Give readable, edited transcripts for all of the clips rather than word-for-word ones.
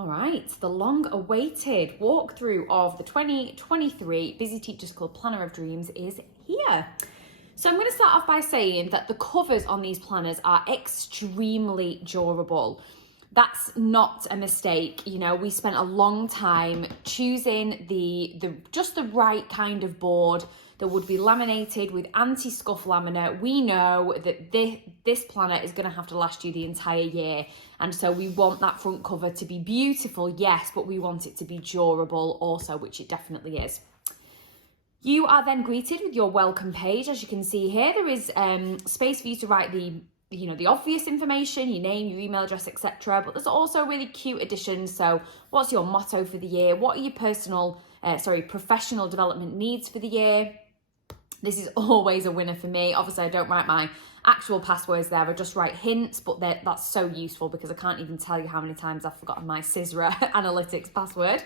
All right, the long-awaited walkthrough of the 2023 Busy Teachers Club Planner of Dreams is here. So I'm going to start off by saying that the covers on these planners are extremely durable. That's not a mistake. You know, we spent a long time choosing just the right kind of board that would be laminated with anti-scuff laminate. We know that this planner is going to have to last you the entire year. And so we want that front cover to be beautiful, yes, but we want it to be durable also, which it definitely is. You are then greeted with your welcome page. As you can see here, there is space for you to write the obvious information, your name, your email address, etc. But there's also really cute additions. So what's your motto for the year? What are your professional development needs for the year? This is always a winner for me. Obviously, I don't write my actual passwords there. I just write hints, but that's so useful because I can't even tell you how many times I've forgotten my CISRA analytics password.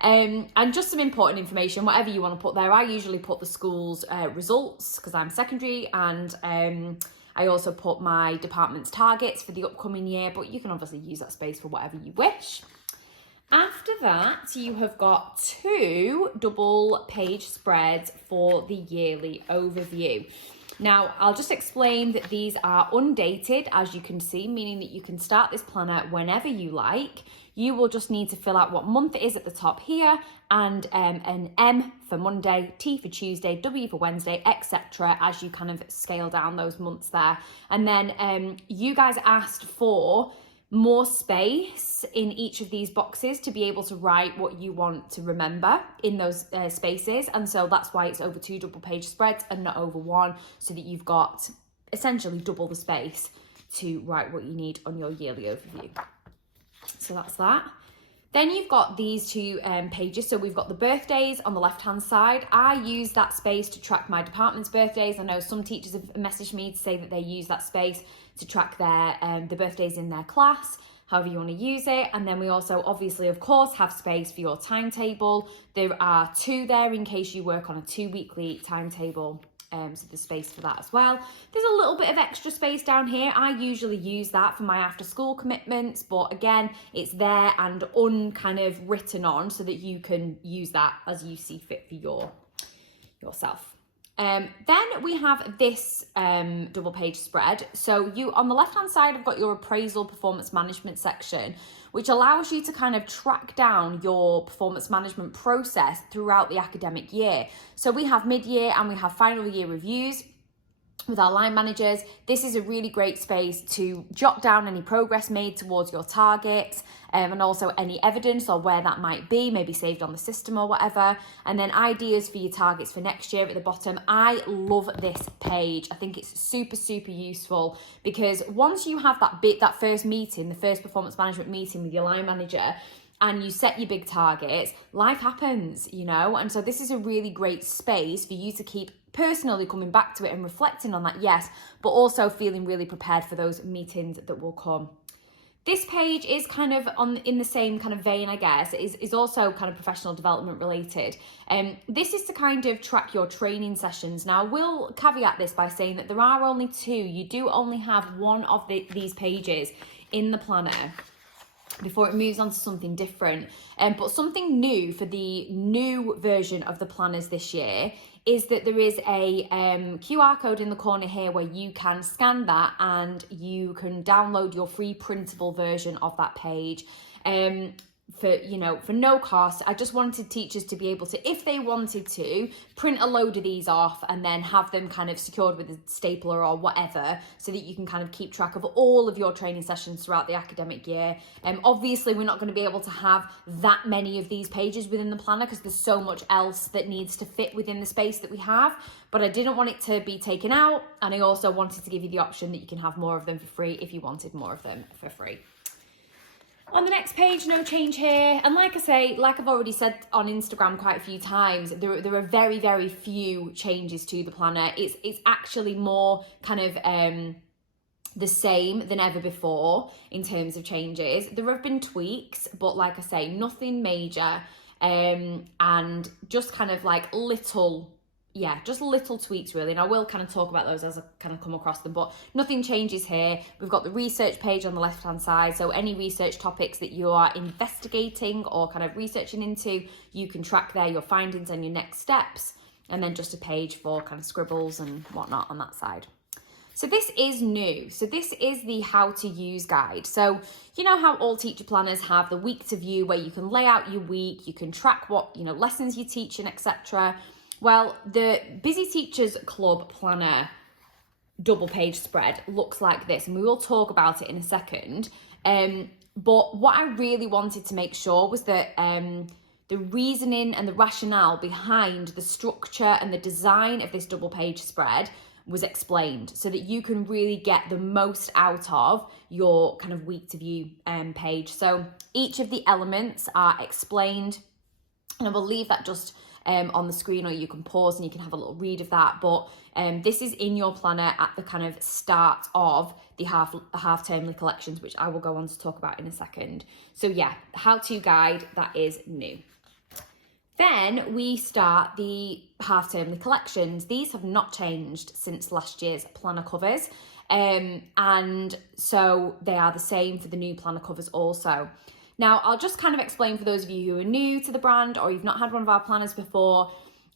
And just some important information, whatever you want to put there. I usually put the school's results because I'm secondary, and I also put my department's targets for the upcoming year, but you can obviously use that space for whatever you wish. After that, you have got 2 double page spreads for the yearly overview. Now, I'll just explain that these are undated, as you can see, meaning that you can start this planner whenever you like. You will just need to fill out what month it is at the top here, and an M for Monday, T for Tuesday, W for Wednesday, etc. as you kind of scale down those months there. And then you guys asked for more space in each of these boxes to be able to write what you want to remember in those spaces, and so that's why it's over 2 double page spreads and not over 1, so that you've got essentially double the space to write what you need on your yearly overview. So that's that. Then you've got these 2 pages. So we've got the birthdays on the left-hand side. I use that space to track my department's birthdays. I know some teachers have messaged me to say that they use that space to track the birthdays in their class, however you want to use it. And then we also, obviously, of course, have space for your timetable. There are 2 there in case you work on a 2-weekly timetable. So there's space for that as well. There's a little bit of extra space down here. I usually use that for my after school commitments, but again, it's there and written on so that you can use that as you see fit for yourself. Then we have this double page spread. So you, on the left hand side, have got your appraisal performance management section, which allows you to kind of track down your performance management process throughout the academic year. So we have mid-year and we have final year reviews with our line managers. This is a really great space to jot down any progress made towards your targets, and also any evidence or where that might be, maybe saved on the system or whatever. And then ideas for your targets for next year at the bottom. I love this page. I think it's super, super useful because once you have that first meeting, the first performance management meeting with your line manager, and you set your big targets, life happens, and so this is a really great space for you to keep personally coming back to it and reflecting on that, yes, but also feeling really prepared for those meetings that will come. This page is kind of in the same kind of vein, I guess. It is also kind of professional development related. This is to kind of track your training sessions. Now, I will caveat this by saying that there are only 2. You do only have 1 of these pages in the planner before it moves on to something different. But something new for the new version of the planners this year is that there is a QR code in the corner here where you can scan that and you can download your free printable version of that page. For no cost. I just wanted teachers to be able to, if they wanted to, print a load of these off and then have them kind of secured with a stapler or whatever, so that you can kind of keep track of all of your training sessions throughout the academic year. Obviously, we're not going to be able to have that many of these pages within the planner because there's so much else that needs to fit within the space that we have, but I didn't want it to be taken out, and I also wanted to give you the option that you can have more of them for free if you wanted more of them for free. On the next page, no change here. And like I've already said on Instagram quite a few times, there are very, very few changes to the planner. It's actually more kind of the same than ever before in terms of changes. There have been tweaks, but like I say, nothing major, and just kind of like little yeah, just little tweaks really, and I will kind of talk about those as I kind of come across them, but nothing changes here. We've got the research page on the left hand side, so any research topics that you are investigating or kind of researching into, you can track there your findings and your next steps, and then just a page for kind of scribbles and whatnot on that side. So this is new. So this is the how to use guide. So you know how all teacher planners have the week to view where you can lay out your week, you can track what, you know, lessons you're teaching, etc. Well, the Busy Teachers Club Planner double page spread looks like this, and we will talk about it in a second. But what I really wanted to make sure was that the reasoning and the rationale behind the structure and the design of this double page spread was explained, so that you can really get the most out of your kind of week to view page. So each of the elements are explained, and I will leave that just on the screen, or you can pause and you can have a little read of that. But this is in your planner at the kind of start of the half-termly collections, which I will go on to talk about in a second. So yeah, how-to guide, that is new. Then we start the half-termly collections. These have not changed since last year's planner covers. And so they are the same for the new planner covers also. Now, I'll just kind of explain for those of you who are new to the brand or you've not had one of our planners before.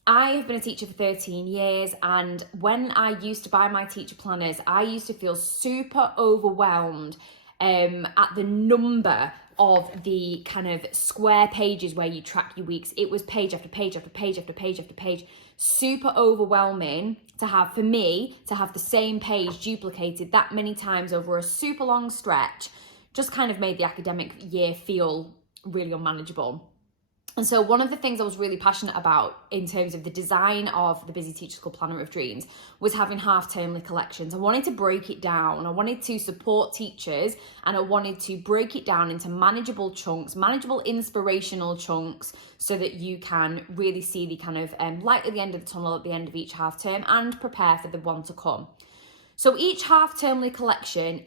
I have been a teacher for 13 years, and when I used to buy my teacher planners, I used to feel super overwhelmed at the number of the kind of square pages where you track your weeks. It was page after page after page after page after page. Super overwhelming to have, for me, to have the same page duplicated that many times over a super long stretch. Just kind of made the academic year feel really unmanageable. And so one of the things I was really passionate about in terms of the design of the Busy Teachers Club Planner of Dreams was having half-termly collections. I wanted to break it down. I wanted to support teachers, and I wanted to break it down into manageable chunks, manageable inspirational chunks, so that you can really see the kind of light at the end of the tunnel at the end of each half term and prepare for the one to come. So each half-termly collection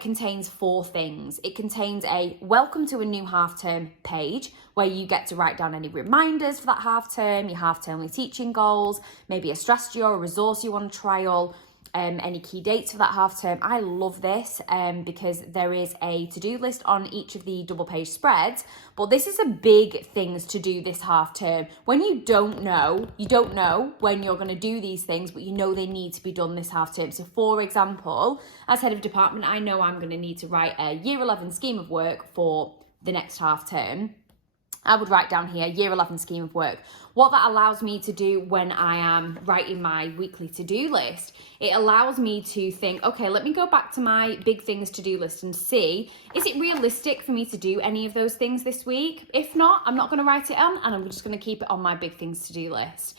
contains 4 things. It contains a welcome to a new half-term page where you get to write down any reminders for that half-term, your half-termly teaching goals, maybe a strategy or a resource you want to trial, any key dates for that half term. I love this because there is a to-do list on each of the double page spreads, but this is a big things to do this half term. When you don't know when you're going to do these things, but you know they need to be done this half term. So for example, as head of department, I know I'm going to need to write a year 11 scheme of work for the next half term. I would write down here, year 11 scheme of work. What that allows me to do when I am writing my weekly to-do list, it allows me to think, okay, let me go back to my big things to-do list and see, is it realistic for me to do any of those things this week? If not, I'm not going to write it on, and I'm just going to keep it on my big things to-do list.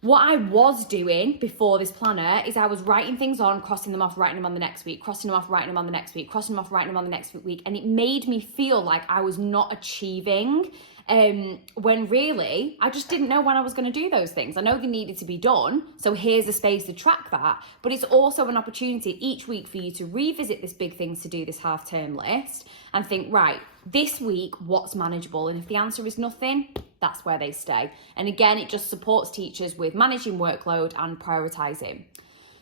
What I was doing before this planner is I was writing things on, crossing them off, writing them on the next week, crossing them off, writing them on the next week, crossing them off, writing them on the next week. And it made me feel like I was not achieving when really I just didn't know when I was going to do those things. I know they needed to be done, so here's a space to track that. But it's also an opportunity each week for you to revisit this big things to do, this half-term list, and think, right, this week, what's manageable? And if the answer is nothing, that's where they stay. And again, it just supports teachers with managing workload and prioritising.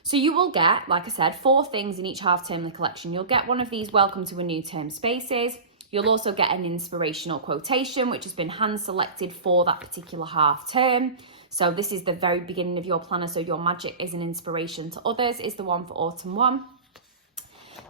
So you will get, like I said, 4 things in each half-termly collection. You'll get one of these welcome to a new term spaces. You'll also get an inspirational quotation, which has been hand-selected for that particular half term. So this is the very beginning of your planner. So your magic is an inspiration to others is the one for autumn 1.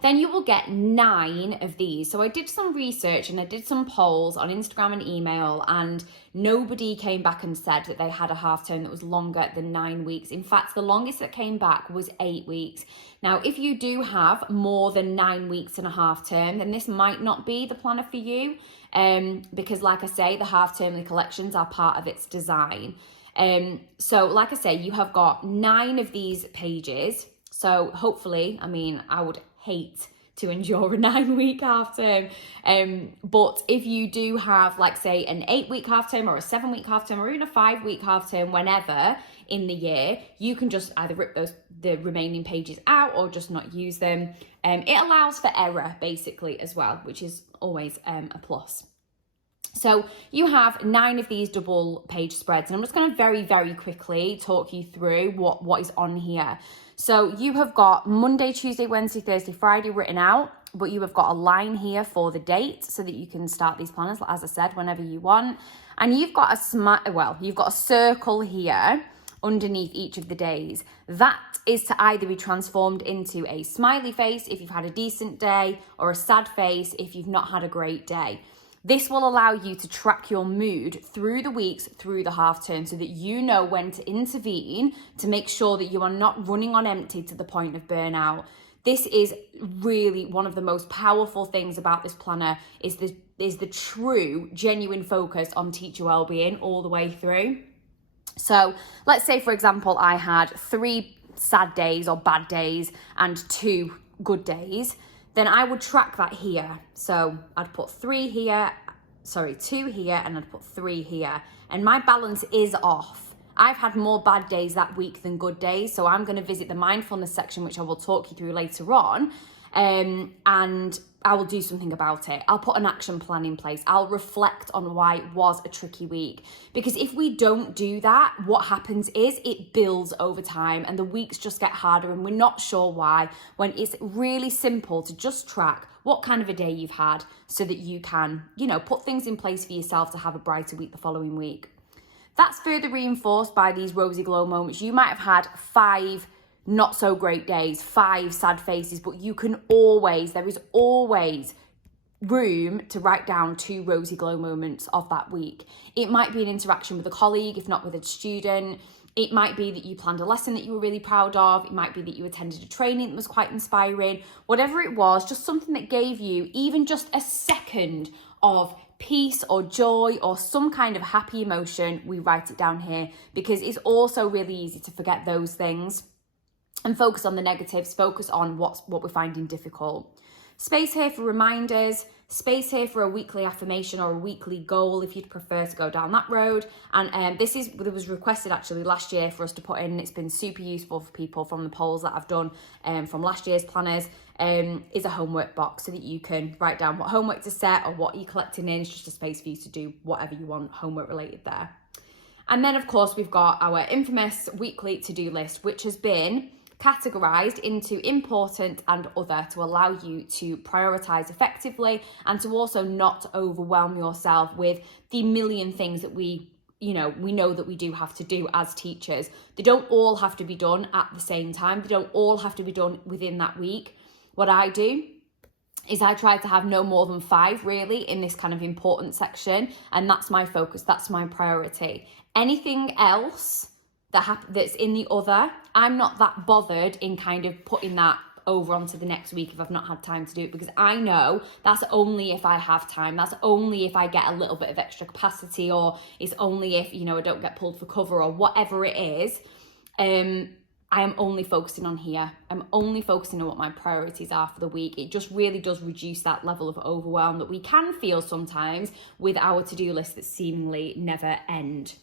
Then you will get 9 of these. So I did some research and I did some polls on Instagram and email, and nobody came back and said that they had a half term that was longer than 9 weeks. In fact, the longest that came back was 8 weeks. Now, if you do have more than 9 weeks in a half term, then this might not be the planner for you, because like I say, the half termly collections are part of its design. So like I say, you have got 9 of these pages. So hopefully, I mean, I would hate to endure a 9-week half term. But if you do have, like, say, an 8-week half term or a 7-week half term or even a 5-week half term whenever in the year, you can just either rip the remaining pages out or just not use them. It allows for error basically as well, which is always a plus. So you have 9 of these double page spreads, and I'm just going to very, very quickly talk you through what is on here. So you have got Monday, Tuesday, Wednesday, Thursday, Friday written out, but you have got a line here for the date so that you can start these planners, as I said, whenever you want. And you've got you've got a circle here underneath each of the days. That is to either be transformed into a smiley face if you've had a decent day, or a sad face if you've not had a great day. This will allow you to track your mood through the weeks, through the half term, so that you know when to intervene to make sure that you are not running on empty to the point of burnout. This is really one of the most powerful things about this planner, is the true, genuine focus on teacher wellbeing all the way through. So let's say, for example, I had 3 sad days or bad days and 2 good days. Then I would track that here. So I'd put 2 here, and I'd put 3 here. And my balance is off. I've had more bad days that week than good days. So I'm going to visit the mindfulness section, which I will talk you through later on. And I will do something about it. I'll put an action plan in place. I'll reflect on why it was a tricky week. Because if we don't do that, what happens is it builds over time and the weeks just get harder and we're not sure why, when it's really simple to just track what kind of a day you've had so that you can, put things in place for yourself to have a brighter week the following week. That's further reinforced by these rosy glow moments. You might have had 5 not so great days, 5 sad faces, but there is always room to write down 2 rosy glow moments of that week. It might be an interaction with a colleague, if not with a student. It might be that you planned a lesson that you were really proud of. It might be that you attended a training that was quite inspiring. Whatever it was, just something that gave you even just a second of peace or joy or some kind of happy emotion. We write it down here because it's also really easy to forget those things and focus on the negatives, focus on what we're finding difficult. Space here for reminders, space here for a weekly affirmation or a weekly goal if you'd prefer to go down that road. And this was requested actually last year for us to put in, and it's been super useful for people from the polls that I've done from last year's planners, is a homework box so that you can write down what homework to set or what you're collecting in. It's just a space for you to do whatever you want homework related there. And then of course we've got our infamous weekly to-do list, which has been categorized into important and other to allow you to prioritize effectively and to also not overwhelm yourself with the million things that we know that we do have to do as teachers. They don't all have to be done at the same time. They don't all have to be done within that week. What I do is I try to have no more than 5 really in this kind of important section, and that's my focus, that's my priority. Anything else that's in the other, I'm not that bothered in kind of putting that over onto the next week if I've not had time to do it, because I know that's only if I have time, that's only if I get a little bit of extra capacity, or it's only if, I don't get pulled for cover or whatever it is. I am only focusing on here. I'm only focusing on what my priorities are for the week. It just really does reduce that level of overwhelm that we can feel sometimes with our to-do list that seemingly never end.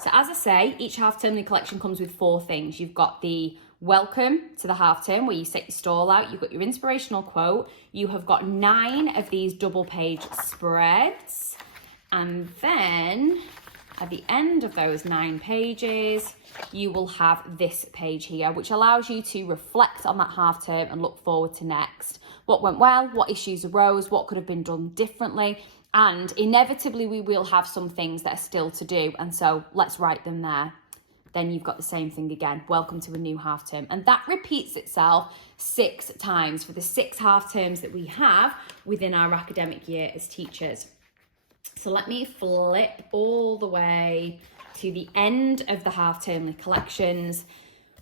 So as I say, each half-termly collection comes with 4 things. You've got the welcome to the half-term where you set your stall out. You've got your inspirational quote. You have got 9 of these double-page spreads. And then at the end of those 9 pages, you will have this page here, which allows you to reflect on that half-term and look forward to next. What went well? What issues arose? What could have been done differently? And inevitably, we will have some things that are still to do. And so let's write them there. Then you've got the same thing again. Welcome to a new half term. And that repeats itself 6 times for the 6 half terms that we have within our academic year as teachers. So let me flip all the way to the end of the half termly collections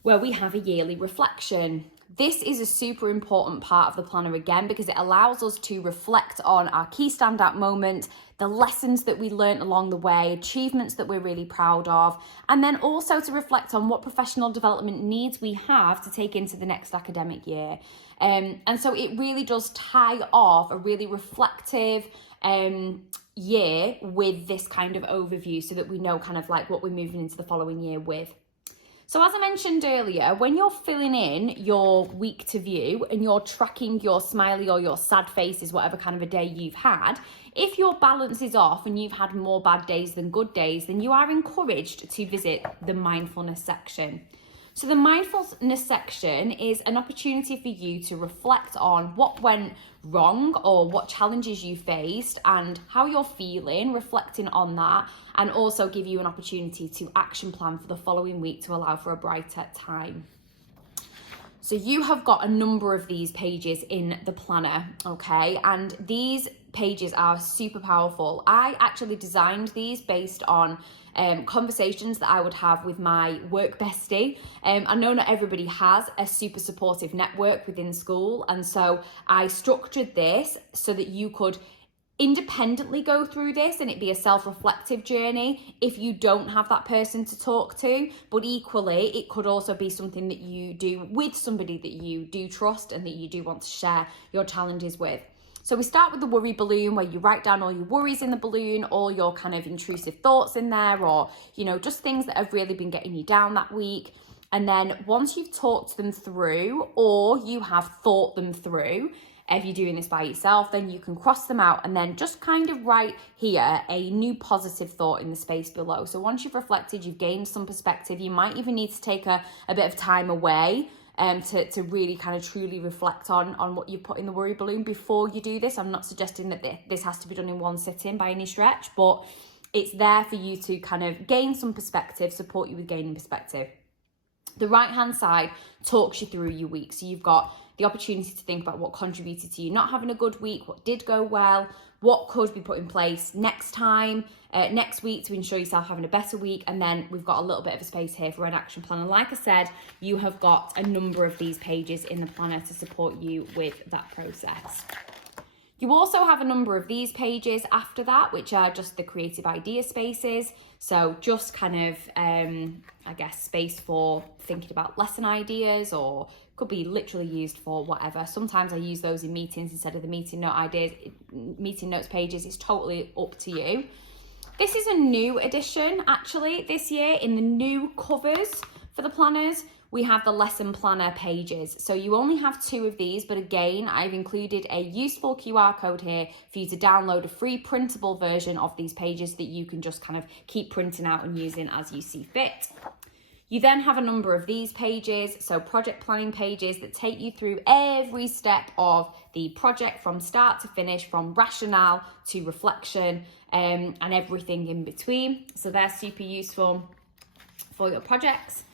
where we have a yearly reflection. This is a super important part of the planner again, because it allows us to reflect on our key standout moment, the lessons that we learned along the way, achievements that we're really proud of, and then also to reflect on what professional development needs we have to take into the next academic year. And so it really does tie off a really reflective year with this kind of overview so that we know kind of like what we're moving into the following year with. So as I mentioned earlier, when you're filling in your week to view and you're tracking your smiley or your sad faces, whatever kind of a day you've had, if your balance is off and you've had more bad days than good days, then you are encouraged to visit the mindfulness section. So the mindfulness section is an opportunity for you to reflect on what went wrong or what challenges you faced and how you're feeling, reflecting on that, and also give you an opportunity to action plan for the following week to allow for a brighter time. So you have got a number of these pages in the planner, okay? And these pages are super powerful. I actually designed these based on conversations that I would have with my work bestie. I know not everybody has a super supportive network within school, and so I structured this so that you could independently go through this and it be a self-reflective journey if you don't have that person to talk to, but equally it could also be something that you do with somebody that you do trust and that you do want to share your challenges with. So we start with the worry balloon, where you write down all your worries in the balloon, all your kind of intrusive thoughts in there, or, you know, just things that have really been getting you down that week. And then once you've talked them through, or you have thought them through, if you're doing this by yourself, then you can cross them out and then just kind of write here a new positive thought in the space below. So once you've reflected, you've gained some perspective, you might even need to take a bit of time away to really kind of truly reflect on what you've put in the worry balloon before you do this. I'm not suggesting that this has to be done in one sitting by any stretch, but it's there for you to kind of gain some perspective, support you with gaining perspective. The right-hand side talks you through your week. So you've got the opportunity to think about what contributed to you not having a good week, what did go well, what could be put in place next time, next week to ensure yourself having a better week. And then we've got a little bit of a space here for an action plan. And like I said, you have got a number of these pages in the planner to support you with that process. You also have a number of these pages after that, which are just the creative idea spaces. So just kind of, I guess, space for thinking about lesson ideas, or could be literally used for whatever. Sometimes I use those in meetings instead of the meeting notes pages. It's totally up to you. This is a new addition actually this year. In the new covers for the planners, we have the lesson planner pages. So you only have 2 of these, but again, I've included a useful QR code here for you to download a free printable version of these pages that you can just kind of keep printing out and using as you see fit. You then have a number of these pages, so project planning pages that take you through every step of the project from start to finish, from rationale to reflection, and everything in between. So they're super useful for your projects.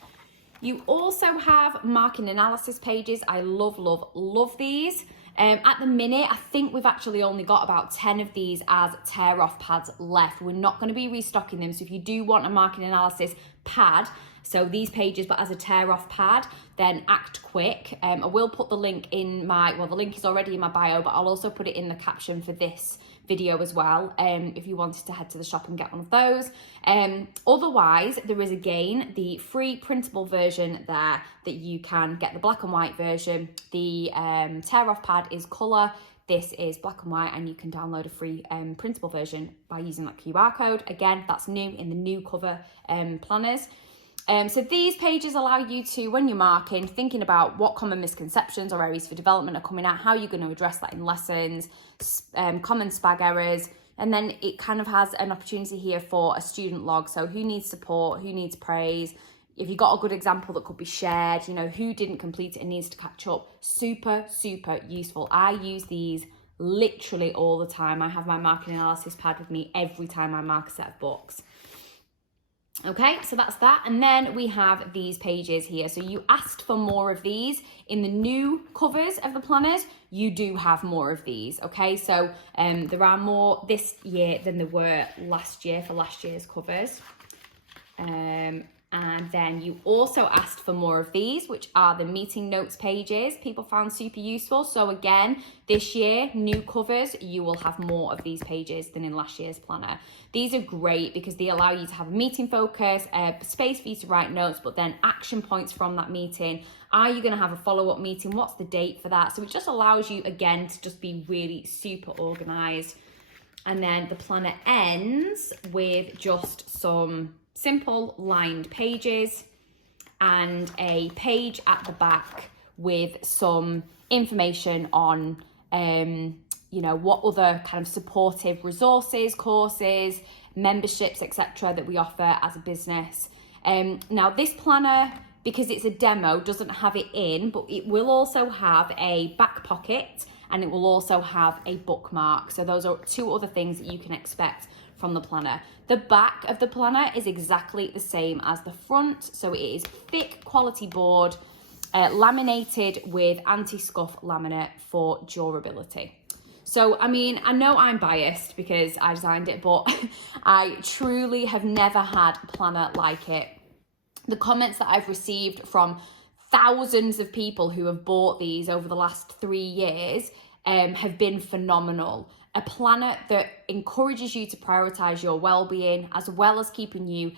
You also have marking analysis pages. I love, love, love these. At the minute, I think we've actually only got about 10 of these as tear off pads left. We're not going to be restocking them. So if you do want a marking analysis pad, so these pages, but as a tear off pad, then act quick. I will put the link in the link is already in my bio, but I'll also put it in the caption for this video as well, if you wanted to head to the shop and get one of those. Otherwise, there is again the free printable version there that you can get, the black and white version. The tear off pad is colour, this is black and white, and you can download a free printable version by using that QR code. Again, that's new in the new cover planners. So these pages allow you to, when you're marking, thinking about what common misconceptions or areas for development are coming out, how you're going to address that in lessons, common SPAG errors, and then it kind of has an opportunity here for a student log. So who needs support, who needs praise, if you've got a good example that could be shared, you know, who didn't complete it and needs to catch up. Super, super useful. I use these literally all the time. I have my marking analysis pad with me every time I mark a set of books. Okay, so that's that. And then we have these pages here. So you asked for more of these. In the new covers of the planners, you do have more of these. Okay, so there are more this year than there were last year for last year's covers. And then you also asked for more of these, which are the meeting notes pages. People found super useful. So again, this year, new covers, you will have more of these pages than in last year's planner. These are great because they allow you to have a meeting focus, space for you to write notes, but then action points from that meeting. Are you going to have a follow-up meeting? What's the date for that? So it just allows you, again, to just be really super organized. And then the planner ends with just some simple lined pages, and a page at the back with some information on you know, what other kind of supportive resources, courses, memberships, etc. that we offer as a business. Now this planner, because it's a demo, doesn't have it in, but it will also have a back pocket and it will also have a bookmark. So those are two other things that you can expect from the planner. The back of the planner is exactly the same as the front. So it is thick quality board, laminated with anti-scuff laminate for durability. So, I mean, I know I'm biased because I designed it, but I truly have never had a planner like it. The comments that I've received from thousands of people who have bought these over the last 3 years have been phenomenal. A planner that encourages you to prioritize your well-being as well as keeping you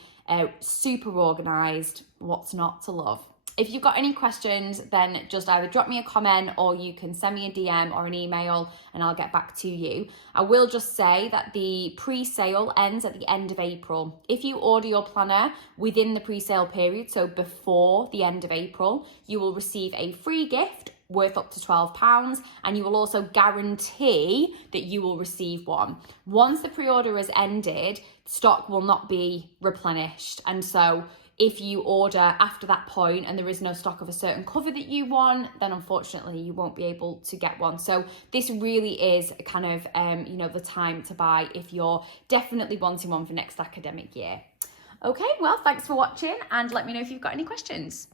super organized. What's not to love? If you've got any questions, then just either drop me a comment or you can send me a DM or an email and I'll get back to you. I will just say that the pre-sale ends at the end of April. If you order your planner within the pre-sale period, so before the end of April, you will receive a free gift worth up to £12, and you will also guarantee that you will receive one. Once the pre-order has ended, stock will not be replenished, and so if you order after that point and there is no stock of a certain cover that you want, then unfortunately you won't be able to get one. So this really is kind of, you know, the time to buy if you're definitely wanting one for next academic year. Okay, well, thanks for watching and let me know if you've got any questions.